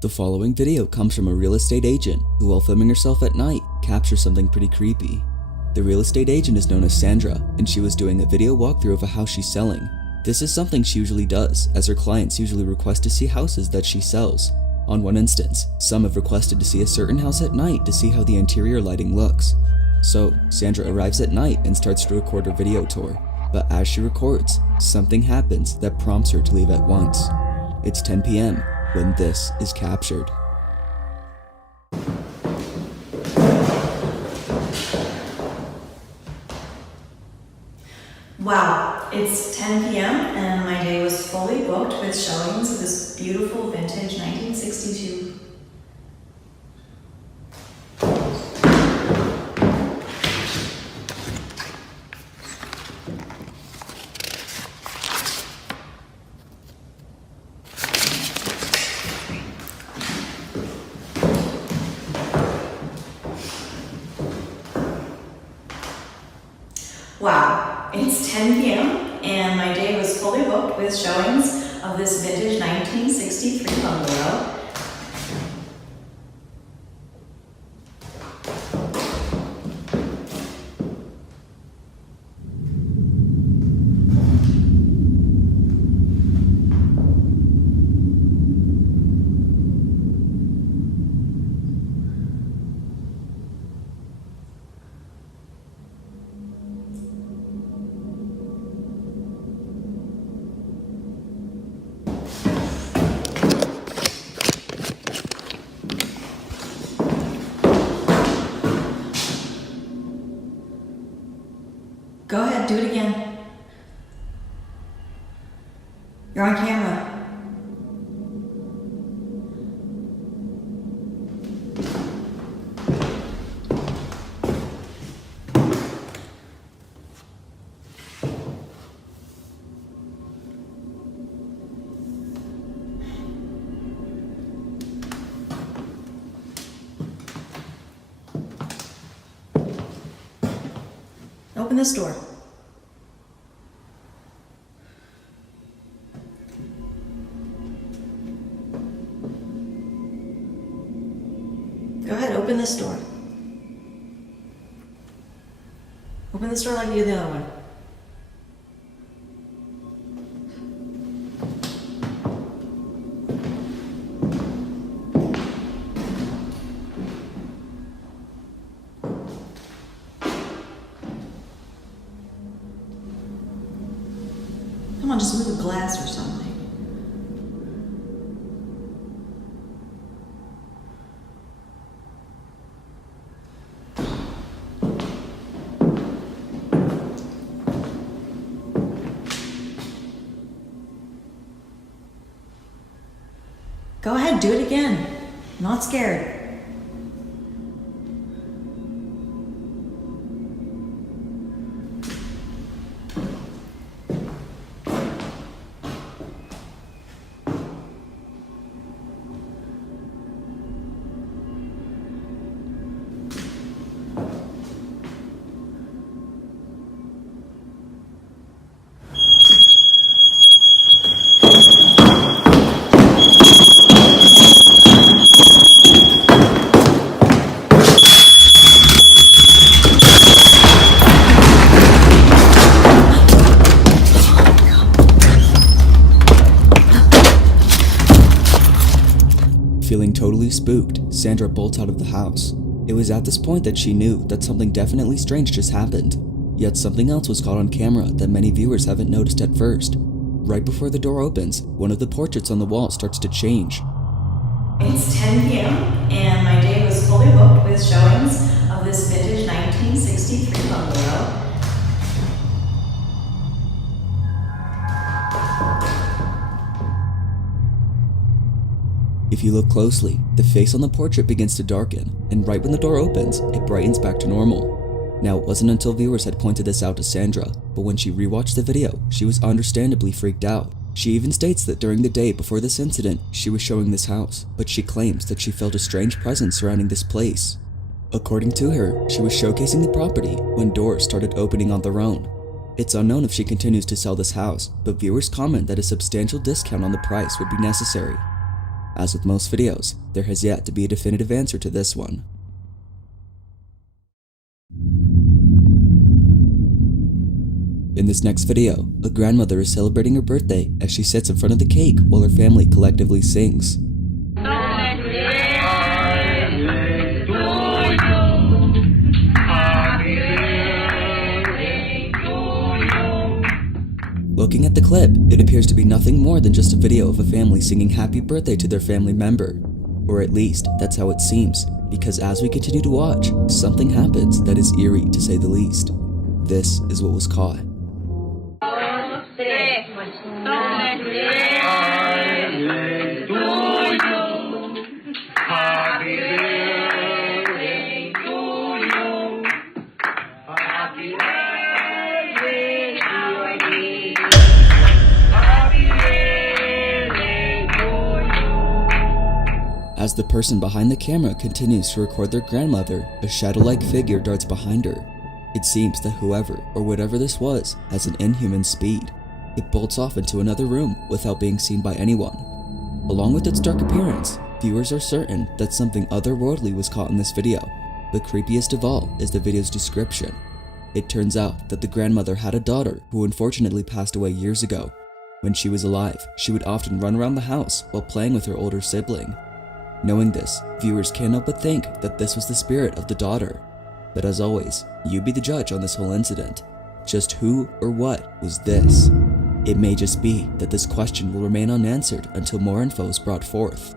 The following video comes from a real estate agent who, while filming herself at night, captures something pretty creepy. The real estate agent is known as Sandra, and she was doing a video walkthrough of a house she's selling. This is something she usually does, as her clients usually request to see houses that she sells. On one instance, some have requested to see a certain house at night to see how the interior lighting looks. So, Sandra arrives at night and starts to record her video tour. But as she records, something happens that prompts her to leave at once. It's 10 p.m. when this is captured. Wow, it's 10 p.m. and my day was fully booked with showings of this beautiful vintage 1962. Wow, it's 10 p.m. and my day was fully booked with showings of this vintage 1963 bungalow. Go ahead, do it again. You're on camera. Open this door. Go ahead, open this door. Open this door like you did the other one. Come on, just move the glass or something. Go ahead, do it again. I'm not scared. Feeling totally spooked, Sandra bolts out of the house. It was at this point that she knew that something definitely strange just happened. Yet something else was caught on camera that many viewers haven't noticed at first. Right before the door opens, one of the portraits on the wall starts to change. It's 10 p.m. and my day was fully booked with showings of this vintage 1963 bungalow. If you look closely, the face on the portrait begins to darken, and right when the door opens, it brightens back to normal. Now, it wasn't until viewers had pointed this out to Sandra, but when she rewatched the video, she was understandably freaked out. She even states that during the day before this incident, she was showing this house, but she claims that she felt a strange presence surrounding this place. According to her, she was showcasing the property when doors started opening on their own. It's unknown if she continues to sell this house, but viewers comment that a substantial discount on the price would be necessary. As with most videos, there has yet to be a definitive answer to this one. In this next video, a grandmother is celebrating her birthday as she sits in front of the cake while her family collectively sings. Looking at the clip, it appears to be nothing more than just a video of a family singing happy birthday to their family member. Or at least, that's how it seems, because as we continue to watch, something happens that is eerie to say the least. This is what was caught. As the person behind the camera continues to record their grandmother, a shadow-like figure darts behind her. It seems that whoever or whatever this was has an inhuman speed. It bolts off into another room without being seen by anyone. Along with its dark appearance, viewers are certain that something otherworldly was caught in this video, but creepiest of all is the video's description. It turns out that the grandmother had a daughter who unfortunately passed away years ago. When she was alive, she would often run around the house while playing with her older sibling. Knowing this, viewers can't help but think that this was the spirit of the daughter. But as always, you be the judge on this whole incident. Just who or what was this? It may just be that this question will remain unanswered until more info is brought forth.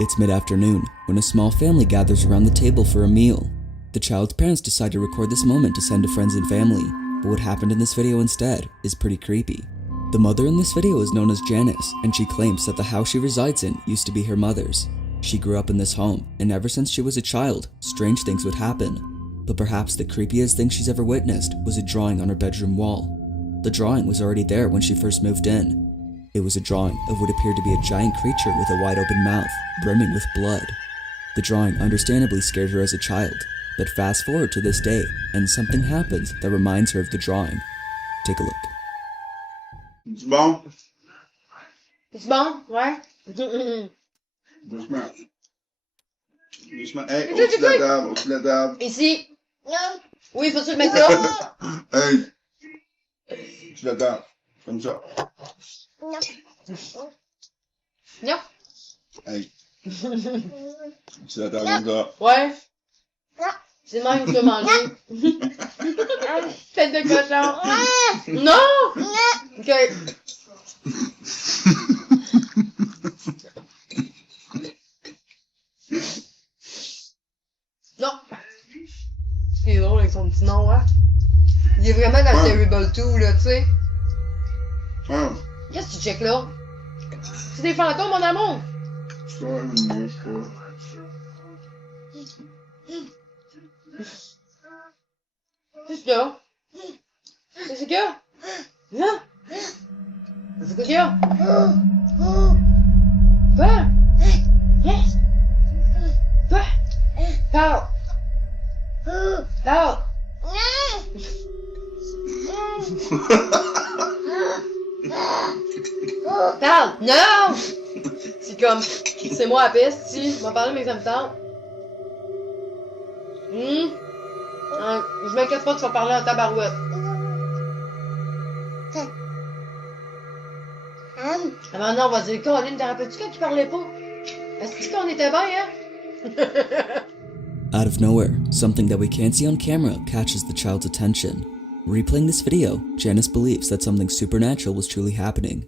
It's mid-afternoon when a small family gathers around the table for a meal. The child's parents decide to record this moment to send to friends and family, but what happened in this video instead is pretty creepy. The mother in this video is known as Janice, and she claims that the house she resides in used to be her mother's. She grew up in this home, and ever since she was a child, strange things would happen. But perhaps the creepiest thing she's ever witnessed was a drawing on her bedroom wall. The drawing was already there when she first moved in. It was a drawing of what appeared to be a giant creature with a wide open mouth, brimming with blood. The drawing understandably scared her as a child, but fast forward to this day, and something happens that reminds her of the drawing. Take a look. C'est bon? C'est bon? Ouais. Doucement. Doucement. Hey, au-dessus de la table, au-dessus de la table. Ici. Oui, faut-tu le mettre là? Hey! Au-dessus de la table. Comme ça. Non. Hey. Au-dessus de la table, comme ça. Ouais. C'est le même que tu as mangé. Tête de cochon. Non! Ok. Non. C'est drôle avec son petit nom, hein. Il est vraiment dans le Terrible 2, là, tu sais. Qu'est-ce que tu checkes là? C'est des fantômes, mon amour. Qu'est-ce qu'il y a? Qu'est-ce qu'il y a? Hein? Qu'est-ce qu'il y a? Quoi? Yes! Quoi? Parle! Parle! Parle! Non! C'est comme, c'est moi la peste, si, je vais parler mais ça me tente. Je m'inquiète pas, tu vas parler en tabarouette. Ah maintenant, on va dire, Colin, t'as rappelles-tu quand tu parlais pas? Est-ce qu'on était bien, hein? Out of nowhere, something that we can't see on camera catches the child's attention. Replaying this video, Janice believes that something supernatural was truly happening.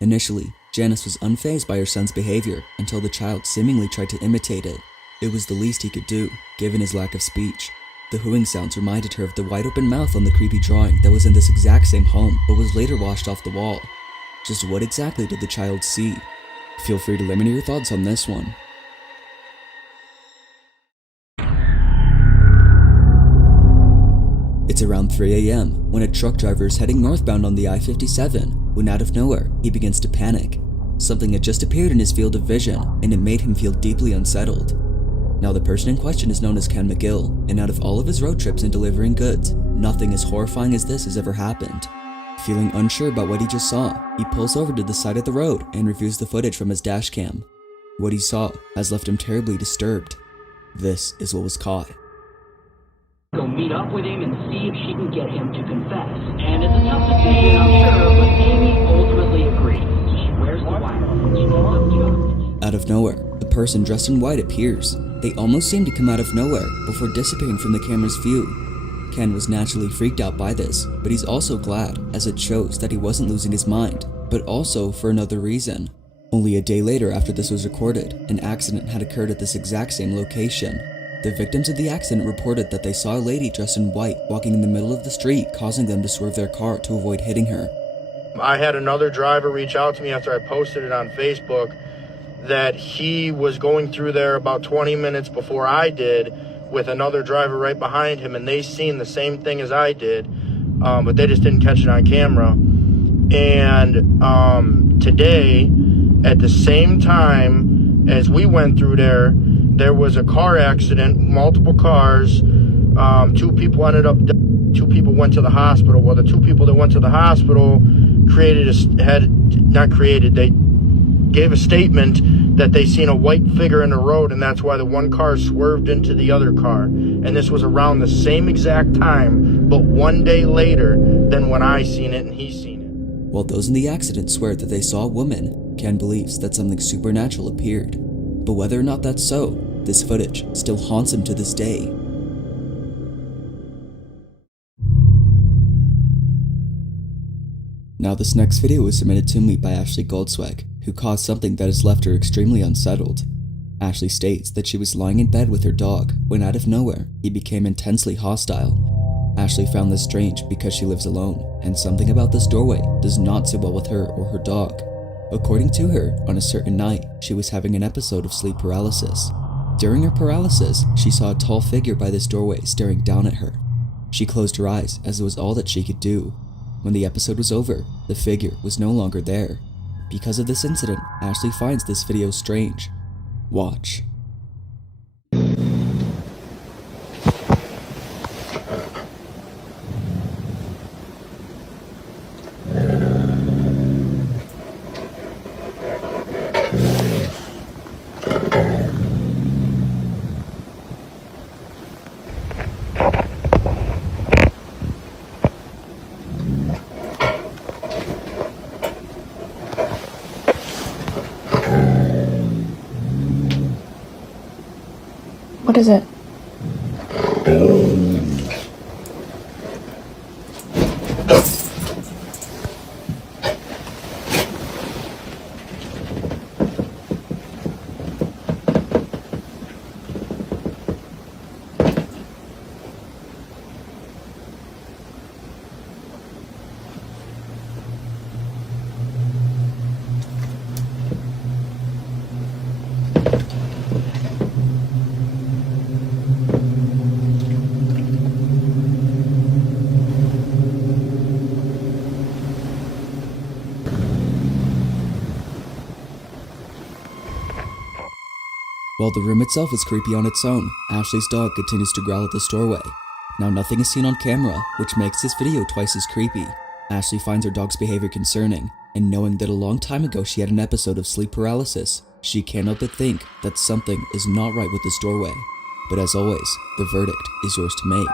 Initially, Janice was unfazed by her son's behavior until the child seemingly tried to imitate it. It was the least he could do, given his lack of speech. The hooing sounds reminded her of the wide open mouth on the creepy drawing that was in this exact same home but was later washed off the wall. Just what exactly did the child see? Feel free to let me know your thoughts on this one. It's around 3 a.m. when a truck driver is heading northbound on the I-57 when out of nowhere he begins to panic. Something had just appeared in his field of vision and it made him feel deeply unsettled. Now the person in question is known as Ken McGill, and out of all of his road trips and delivering goods, nothing as horrifying as this has ever happened. Feeling unsure about what he just saw, he pulls over to the side of the road and reviews the footage from his dash cam. What he saw has left him terribly disturbed. This is what was caught. Go meet up with him and see if she can get him to confess. And it's a tough decision, I'm sure, but Amy ultimately agrees. So she wears the wire and she ends up John. Out of nowhere, a person dressed in white appears. They almost seem to come out of nowhere before disappearing from the camera's view. Ken was naturally freaked out by this, but he's also glad, as it shows that he wasn't losing his mind, but also for another reason. Only a day later after this was recorded, an accident had occurred at this exact same location. The victims of the accident reported that they saw a lady dressed in white walking in the middle of the street, causing them to swerve their car to avoid hitting her. I had another driver reach out to me after I posted it on Facebook that he was going through there about 20 minutes before I did with another driver right behind him, and they seen the same thing as I did, but they just didn't catch it on camera. And today, at the same time as we went through there, there was a car accident, multiple cars, 2 people ended up dead, 2 people went to the hospital. Well, the 2 people that went to the hospital they gave a statement that they seen a white figure in the road, and that's why the one car swerved into the other car. And this was around the same exact time, but 1 day later than when I seen it and he seen it. While those in the accident swear that they saw a woman, Ken believes that something supernatural appeared. But whether or not that's so, this footage still haunts him to this day. Now this next video was submitted to me by Ashley Goldswag, who caused something that has left her extremely unsettled. Ashley states that she was lying in bed with her dog when out of nowhere, he became intensely hostile. Ashley found this strange because she lives alone, and something about this doorway does not sit well with her or her dog. According to her, on a certain night, she was having an episode of sleep paralysis. During her paralysis, she saw a tall figure by this doorway staring down at her. She closed her eyes as it was all that she could do. When the episode was over, the figure was no longer there. Because of this incident, Ashley finds this video strange. Watch. What is it? While the room itself is creepy on its own, Ashley's dog continues to growl at this doorway. Now nothing is seen on camera, which makes this video twice as creepy. Ashley finds her dog's behavior concerning, and knowing that a long time ago she had an episode of sleep paralysis, she can't help but think that something is not right with this doorway. But as always, the verdict is yours to make.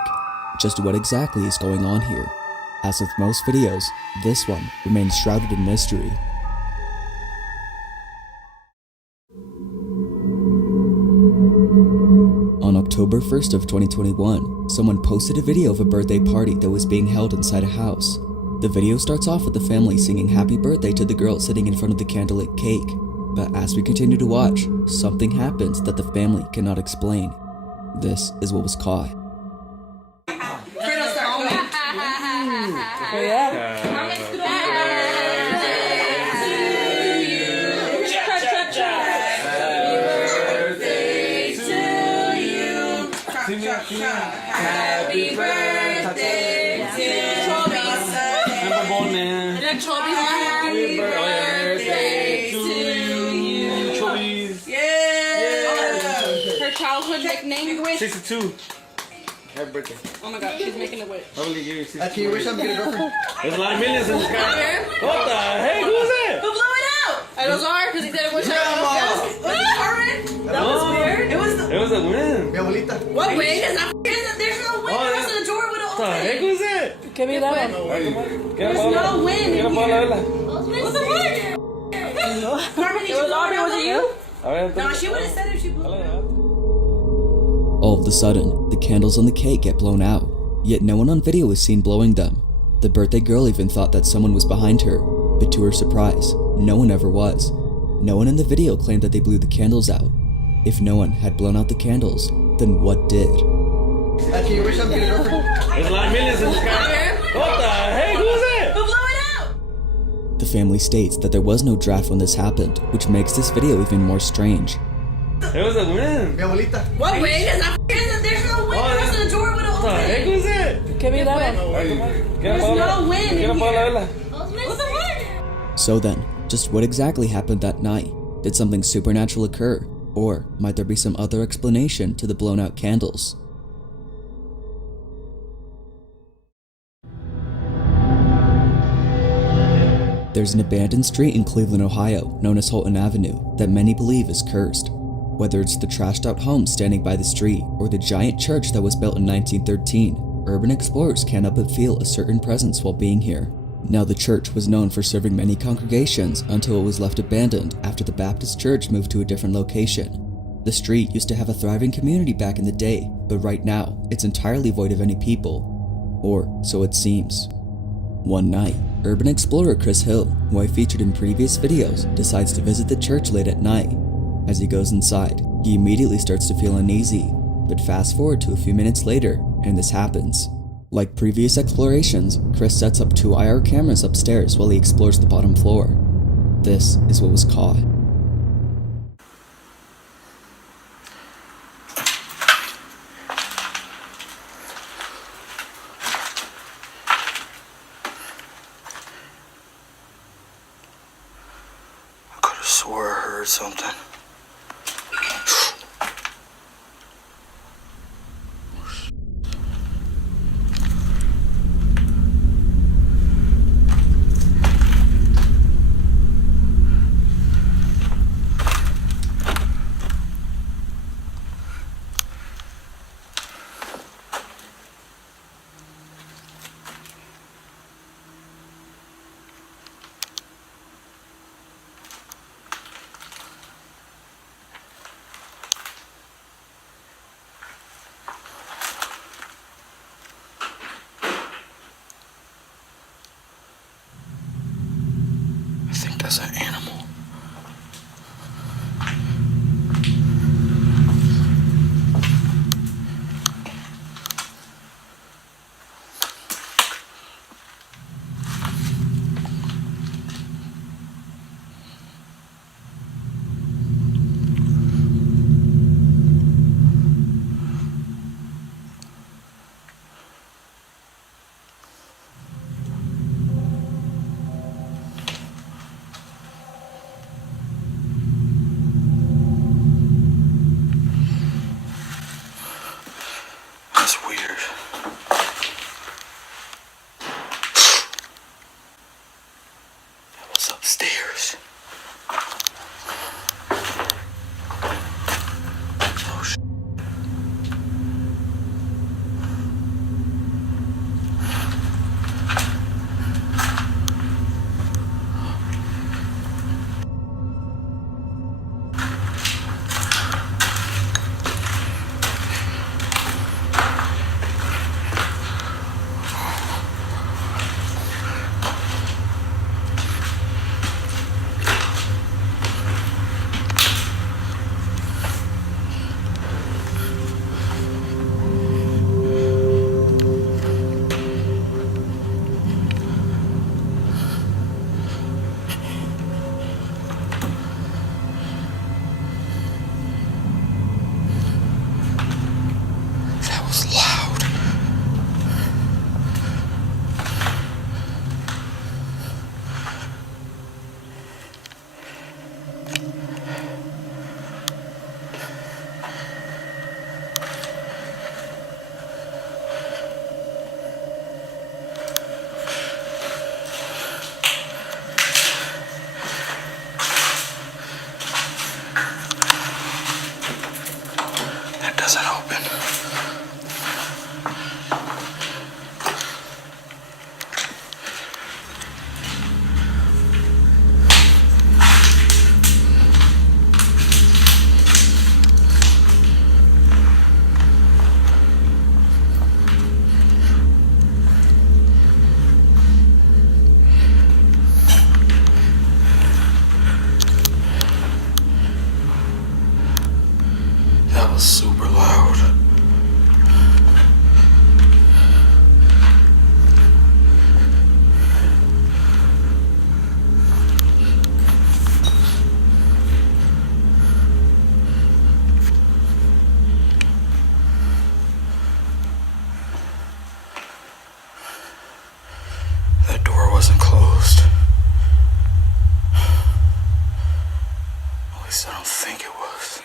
Just what exactly is going on here? As with most videos, this one remains shrouded in mystery. On October 1st of 2021, someone posted a video of a birthday party that was being held inside a house. The video starts off with the family singing happy birthday to the girl sitting in front of the candlelit cake. But as we continue to watch, something happens that the family cannot explain. This is what was caught. Happy birthday to Happy birthday to you. Yeah. Her childhood nickname? 62. Happy birthday. Oh my god, she's making it wait. I'm gonna give you 60. Can you wish I'm getting a girlfriend? There's a lot of millions in the sky. What the heck? Who was that? Who blew it out? I was hard because he said it was That was weird. It was It was a wind. Mi abuelita. what wing? There's no wind. Oh, The rest of the drawer would have What the heck opened. was that? Give me that one. There's no wind in here. What's the word? Carmen, it was Aubrey. Was it you? No, she would have said if she blew it out. All of a sudden, the candles on the cake get blown out, yet no one on video is seen blowing them. The birthday girl even thought that someone was behind her, but to her surprise, no one ever was. No one in the video claimed that they blew the candles out. If no one had blown out the candles, then what did? Can you wish I'm getting a girlfriend? There's a lot of millions in the sky. What the heck? Who was that? Who blew it out? The family states that there was no draft when this happened, which makes this video even more strange. It was a wind. Mi abuelita. What wing? There's no wind. The rest of the drawer would have What the heck opened. was that? Give me that one. There's no wind in here. What's the word? So then, just what exactly happened that night? Did something supernatural occur? Or might there be some other explanation to the blown out candles? There's an abandoned street in Cleveland, Ohio, known as Holton Avenue, that many believe is cursed. Whether it's the trashed out home standing by the street or the giant church that was built in 1913, urban explorers can't help but feel a certain presence while being here. Now, the church was known for serving many congregations until it was left abandoned after the Baptist church moved to a different location. The street used to have a thriving community back in the day, but right now, it's entirely void of any people. Or so it seems. One night, urban explorer Chris Hill, who I featured in previous videos, decides to visit the church late at night. As he goes inside, he immediately starts to feel uneasy, but fast forward to a few minutes later, and this happens. Like previous explorations, Chris sets up 2 IR cameras upstairs while he explores the bottom floor. This is what was caught. I could have swore I heard something. I think that's an animal. That's weird. That was upstairs. Oh, shit. That was loud. was super loud. That door wasn't closed. At least I don't think it was.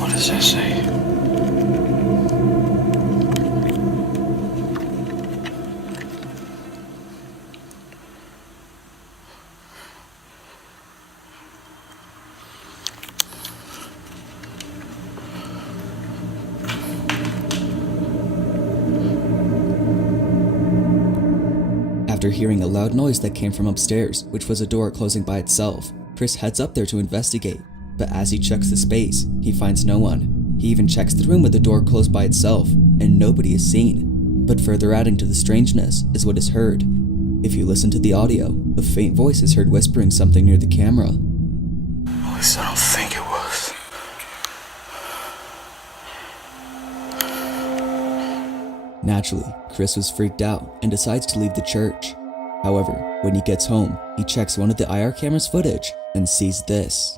What does that say? After hearing a loud noise that came from upstairs, which was a door closing by itself, Chris heads up there to investigate, but as he checks the space, he finds no one. He even checks the room with the door closed by itself, and nobody is seen. But further adding to the strangeness is what is heard. If you listen to the audio, a faint voice is heard whispering something near the camera. At least I don't think it was. Naturally, Chris was freaked out and decides to leave the church. However, when he gets home, he checks one of the IR camera's footage and sees this.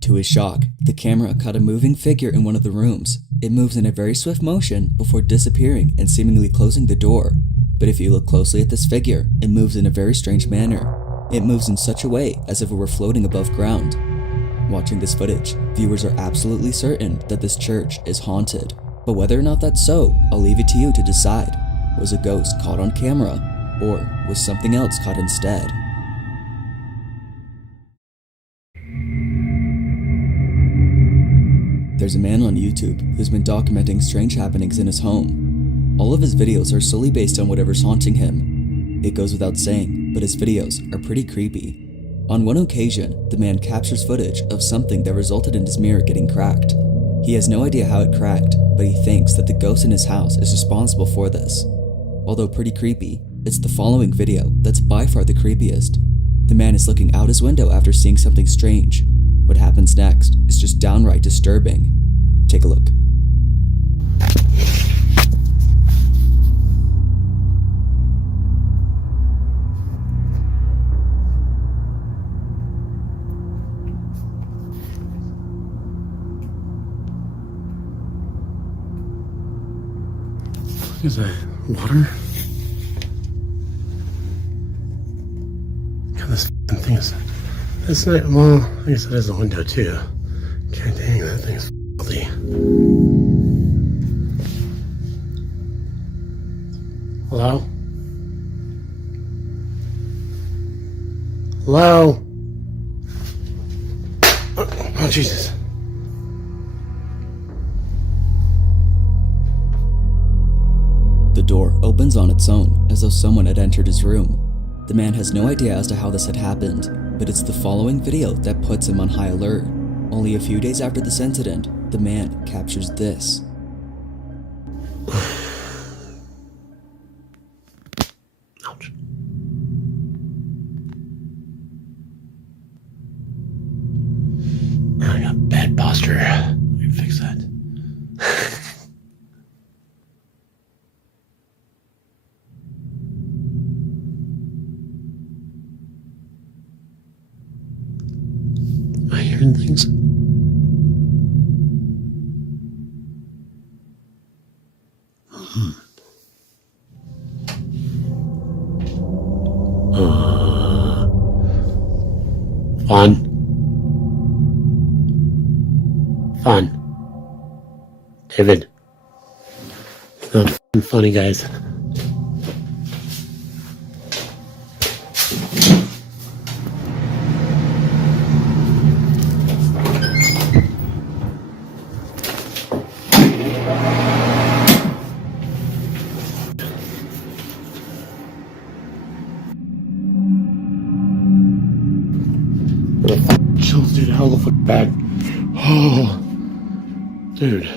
To his shock, the camera caught a moving figure in one of the rooms. It moves in a very swift motion before disappearing and seemingly closing the door. But if you look closely at this figure, it moves in a very strange manner. It moves in such a way as if it were floating above ground. Watching this footage, viewers are absolutely certain that this church is haunted. But whether or not that's so, I'll leave it to you to decide. Was a ghost caught on camera, or was something else caught instead? There's a man on YouTube who's been documenting strange happenings in his home. All of his videos are solely based on whatever's haunting him. It goes without saying, but his videos are pretty creepy. On one occasion, the man captures footage of something that resulted in his mirror getting cracked. He has no idea how it cracked, but he thinks that the ghost in his house is responsible for this. Although pretty creepy, it's the following video that's by far the creepiest. The man is looking out his window after seeing something strange. What happens next is just downright disturbing. Take a look. Is that water? God, this f***ing thing is... It's not... Well, I guess it is a window, too. God dang, that thing is filthy. Hello? Hello? Oh, Jesus. The door opens on its own, as though someone had entered his room. The man has no idea as to how this had happened, but it's the following video that puts him on high alert. Only a few days after this incident, the man captures this. Ouch. I got bad posture. Let me fix that. I hearing things. fun. David. It's not f***ing funny, guys. Chills, dude. Hell of a bad. Oh, dude.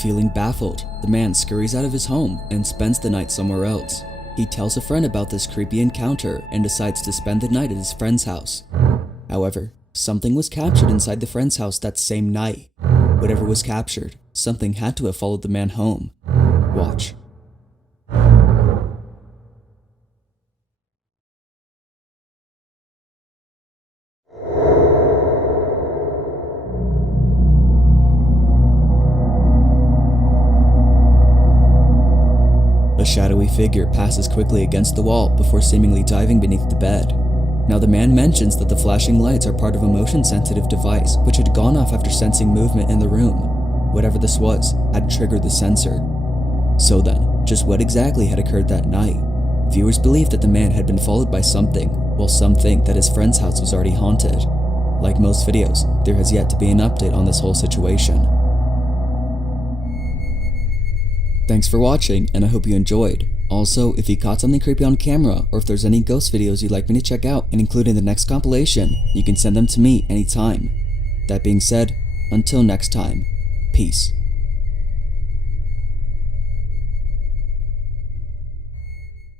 Feeling baffled, the man scurries out of his home and spends the night somewhere else. He tells a friend about this creepy encounter and decides to spend the night at his friend's house. However, something was captured inside the friend's house that same night. Whatever was captured, something had to have followed the man home. Watch. A shadowy figure passes quickly against the wall before seemingly diving beneath the bed. Now the man mentions that the flashing lights are part of a motion-sensitive device which had gone off after sensing movement in the room. Whatever this was had triggered the sensor. So then, just what exactly had occurred that night? Viewers believe that the man had been followed by something, while some think that his friend's house was already haunted. Like most videos, there has yet to be an update on this whole situation. Thanks for watching, and I hope you enjoyed. Also, if you caught something creepy on camera, or if there's any ghost videos you'd like me to check out and include in the next compilation, you can send them to me anytime. That being said, until next time, peace.